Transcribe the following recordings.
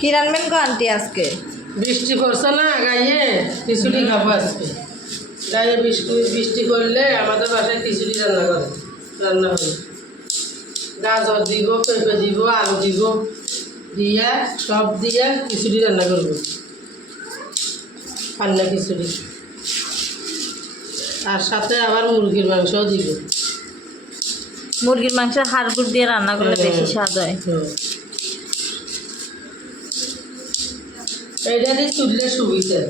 কি রান্নবেন গো আন্টি আজকে? বৃষ্টি করছে না গায়ে, খিচুড়ি খাবো আজকে। গায়ে বৃষ্টি বৃষ্টি করলে আমাদের বাসায় খিচুড়ি রান্না হবে। গাজর দিব, পেঁপে দিব, আলু দিব, দিয়া সব দিয়ে খিচুড়ি রান্না করবো। পান্না খিচুড়ি, তার সাথে আবার মুরগির মাংসও দিব। মুরগির মাংসের হাড়গুড় দিয়ে রান্না করলে বেশি স্বাদ হয়। এটা দিয়ে চুললে সুবিধা,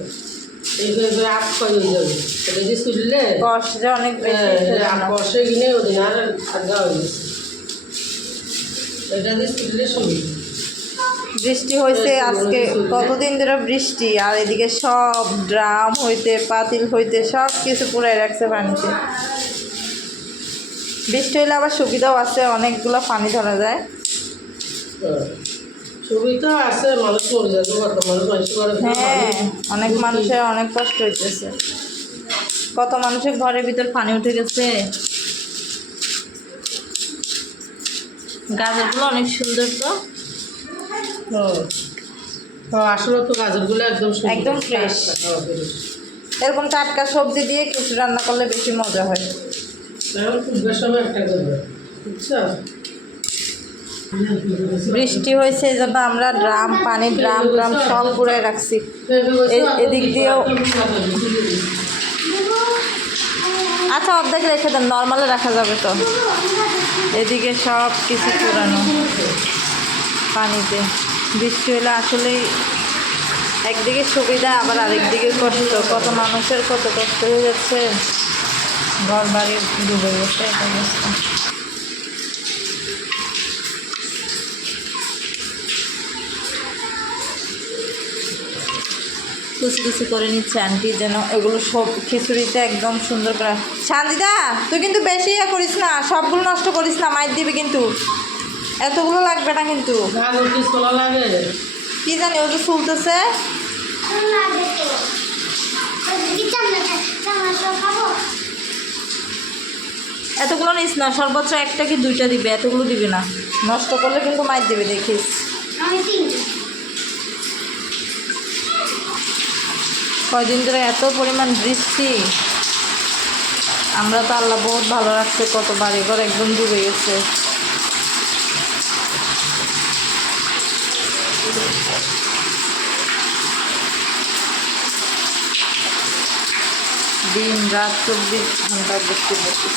এইভাবে আপ হয়ে যাবে। এটা দিয়ে চুললে কষ্টে অনেক বেশি বসে কিনে ওদিন আর ঠান্ডা হয়ে গেছে। এটা দিয়ে চুললে সুবিধা। বৃষ্টি হয়েছে আজকে, কতদিন ধরে বৃষ্টি, আর এদিকে সব ড্রাম হইতে পাতিল হইতে সব কিছু পুরাই রাখছে পানিতে। বৃষ্টি হইলে আবার সুবিধাও আছে, অনেকগুলো পানি ধরা যায়। সুবিধা আছে, মানুষ মরে যাবে, কত মানুষ করে। হ্যাঁ, অনেক মানুষের অনেক কষ্ট হইতেছে, কত মানুষের ঘরের ভিতর পানি উঠে গেছে। গাজরগুলো অনেক সুন্দর তো। আসলে তো গাজরগুলো একদম ফ্রেশ। এরকম টাটকা সবজি দিয়ে কিছু রান্না করলে বেশি মজা হয়। বৃষ্টি হয়েছে এই জন্য আমরা ড্রাম ড্রাম সব পুরাই রাখছি। এদিক দিয়েও আচ্ছা অর্ধেক রেখে দেন, নর্মালে রাখা যাবে তো। এদিকে সব কিছু পুরানো পানিতে। বৃষ্টি হলে আসলেই একদিকে সুবিধা, আবার আরেকদিকে কষ্ট। কত মানুষের কত কষ্ট হয়ে যাচ্ছে, ঘর বাড়ি ডুবে গেছে। কুচি কুচি করে নিচ্ছে আন্টি, যেন এগুলো সব খিচুড়িতে একদম সুন্দর করে। শান্তিদা, তুই কিন্তু বেশি ইয়ে করিস না, সবগুলো নষ্ট করিস না, মাইর দিবি কিন্তু। এতগুলো লাগবে না কিন্তু। কি জানি ও তো ফুলতেছে। এতগুলো নিস না, সর্বোচ্চ একটা কি দুইটা দিবে, এতগুলো দিবে না, নষ্ট করলে কিন্তু মাইর দিবে, দেখিস। কয়দিন ধরে এত পরিমাণ বৃষ্টি, আমরা তো আল্লাহ বহুত ভালো রাখছে, কত বাড়ি ঘর একদম ডুবে গেছে। দিন রাত 24 ঘন্টা বৃষ্টি পড়ছে।